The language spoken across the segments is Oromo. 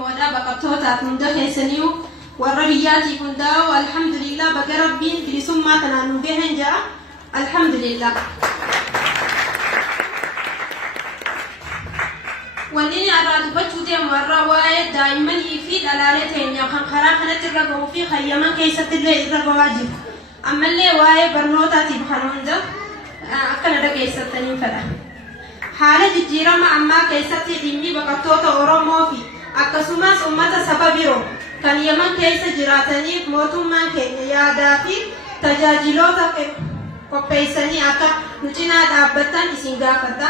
oromoodha baqattoota hunda keessaniyu warra biyyaati hundaa alhamdulillah baga rabbiin bilisummaa tanaan nu gaheen jaa alhamdulillah. wanni arraa dubbachuu deemu warra waa'ee daa'immanii fi dhalaalee teenya kan karaa kanatti irra gahuu fi hayyaman keessatti illee irra gahaa jiru. ammallee waa'ee barnootaatiif kan hunda akkana dhageessatanii fedha. haala jijjiirama ammaa keessatti dhimmi baqattoota Oromoo fi akkasumas uummata saba biroo kan Yaman keessa jiraataniif mootummaan keenya yaadaa fi tajaajiloota qopheessanii akka nu cinaa dhaabbatan isin gaafata.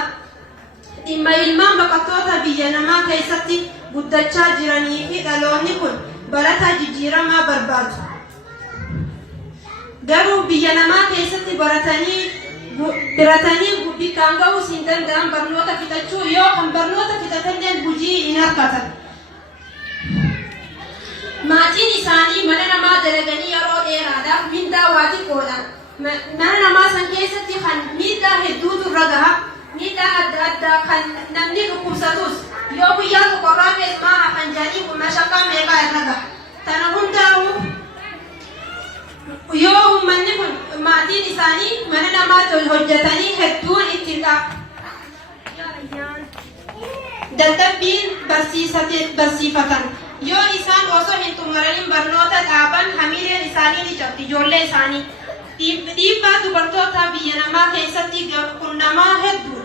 dhimma ilmaan baqattoota biyya namaa keessatti guddachaa jiranii fi dhaloonni kun barataa jijjiiramaa barbaadu. garuu biyya namaa keessatti biratanii bakkaan gahuu hin danda'an barnoota fixachuu yoo kan barnoota fixatan hojii hin argatan. maatiin isaanii mana namaa dalaganii yeroo dheeraadhaaf mindaa waa xiqqoodhaan mana namaa san keessatti kan miidhaa hedduutu irra gaha. miidhaa adda addaa kan namni dhukkubsatus yoo guyyaa tokkorraa keessumaa hafan jedhanii kun mashaqaa meeqaa irra gaha. tana hundaa'uu yoo uummanni kun maatiin isaanii mana namaa hojjetanii hedduun ittiin dadhabbiin barsiifatan yoo isaan osoo hin xumuranin barnoota dhaaban hamileen isaanii ni cabdi ijoollee isaanii. dhiibbaa dubartoota biyya namaa keessatti qunnamaa hedduu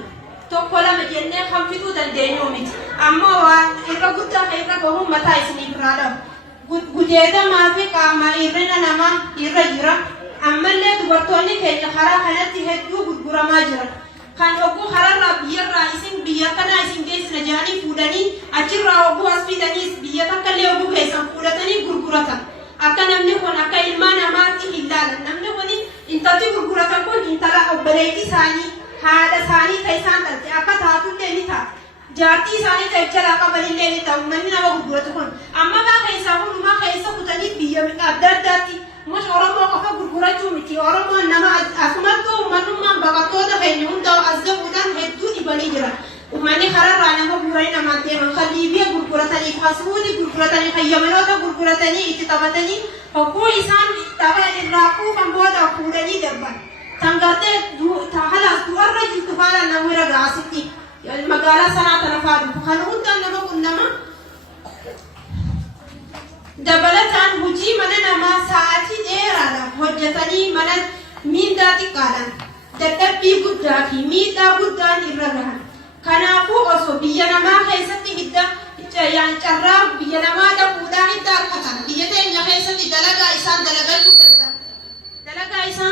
tokko lama jennee kan fixuu dandeenyu miti. ammoo waan irra guddaa irra gahuun mataa isiniif irraa dhabu. gudeedamaa fi qaama hir'ina namaa irra jira. ammallee dubartoonni keenya karaa kanatti hedduu gurguramaa jiran. kan oguu hararraa biyyarraa isin biyya kanaa isin geessina jedhanii fuudhanii achirraa oguu as fidanii biyya takkallee oguu keessan fuudhatanii gurguratan. akka namni kun akka ilmaa namaatti hin ilaalan. namni kun intalti gurguratan kun intala obboleettii isaanii haadha isaanii ta'e isaan dhalte akka taatullee ni ta'a. jaartii isaanii ta'e jalaa qabanillee ni ta'u namni nama gurguratu kun. amma baa keessaa hundumaa keessa kutanii biyya adda addaatti mush Oromoo qofa gurgurachuu miti. Oromoon nama asumattuu uummanummaan baqattoota keenya hundaa as gahuudhaan hedduu dhibanii jiran. uummanni kararraa nama bu'uuranii namaan deeman kan Liibiyaa gurguratanii kan Suudii gurguratanii kan Yamanoota gurguratanii itti taphatanii hogguu isaan tapha irraa kuufan booda fuudhanii darban. tan gartee halaas du'arra jirtu faala namni ragaa asitti magaalaa sanaa tana faadhu kan hundaan nama kun nama dabalataan hojii mana namaa sa'aatii dheeraadhaaf hojjetanii mana miindaa xiqqaadhaan dadhabbii guddaa fi miidhaa guddaan irra gahan. kanaafuu osoo biyya namaa keessatti carraa biyya namaa dhaquudhaan itti argatan biyya teenya keessatti dalagaa isaan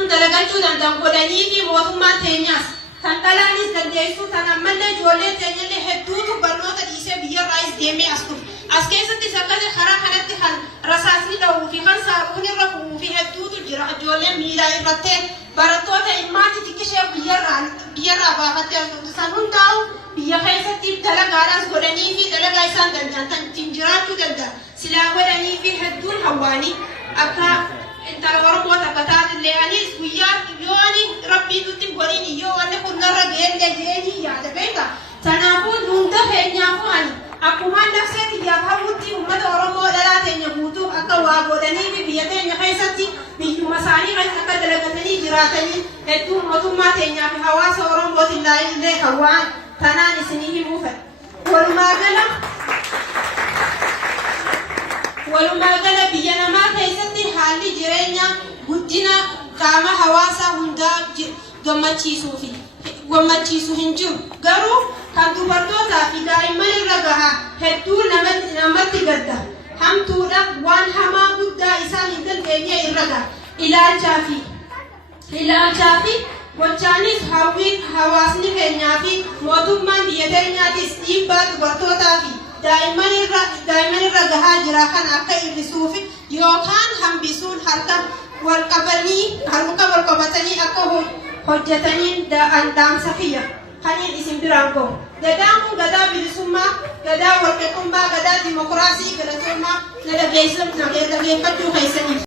dalagachuu danda'an godhanii fi mootummaan teenyaas kan dhalaanis dandeessuu tan ammallee ijoollee teenyallee hedduutu barnoota dhiisee biyyarraas deemee as dhufu. as keessattis akkasii karaa kanatti kan rasaasni dha'uu fi kan saamuun irra bu'uu fi hedduutu jira. ijoolleen miilaa irrattee barattoota ilmaatti xiqqishee biyyarraa baafattee san hundaa'u biyya keessatti dalagaadhaas godhanii fi dalagaa isaan danda'an tan ittiin jiraachuu danda'a. silaa godhanii fi hedduun hawwaanii akka intala Oromoo takka taatellee anis guyyaa yoo ani rabbiin nutti godhin yoo wanni kun narra ga'ellee jedhanii yaada beeka. kanaafuu hunda keenyaafuu ani akkuma nafseeti yaaf hawwutti uummata Oromoo dhalaa teenya guutuuf akka waa godhanii fi biyya teenya keessatti biyyuma isaanii akka dalagatanii jiraatanii hedduu mootummaa teenyaa fi hawaasa Oromootiin illee kan waan tanaan isinii himuu fedha. walumaa gala biyya namaa keessatti haalli jireenya guddina qaama hawaasaa hundaa gammachiisu hin jiru. garuu kan dubartootaa fi daa'imman irra gahaa hedduu namatti gadda. hamtuudha waan hamaa guddaa isaan hin dandeenye irra gaha. ilaalchaa fi gochaanis hawaasni keenyaa fi mootummaan biyya keenyaatis dhiibbaa dubartootaa fi daa'imman irra gahaa jira kan akka hir'isuuf yookaan hambisuun harka wal qabatanii akka hojjetanii dhaamsa kiyya kaniin isin biraan gahu. gadaan kun gadaa bilisummaa, gadaa walqixxummaa, gadaa dimokiraasii, gadaa na dhageeffachuu keessaniif.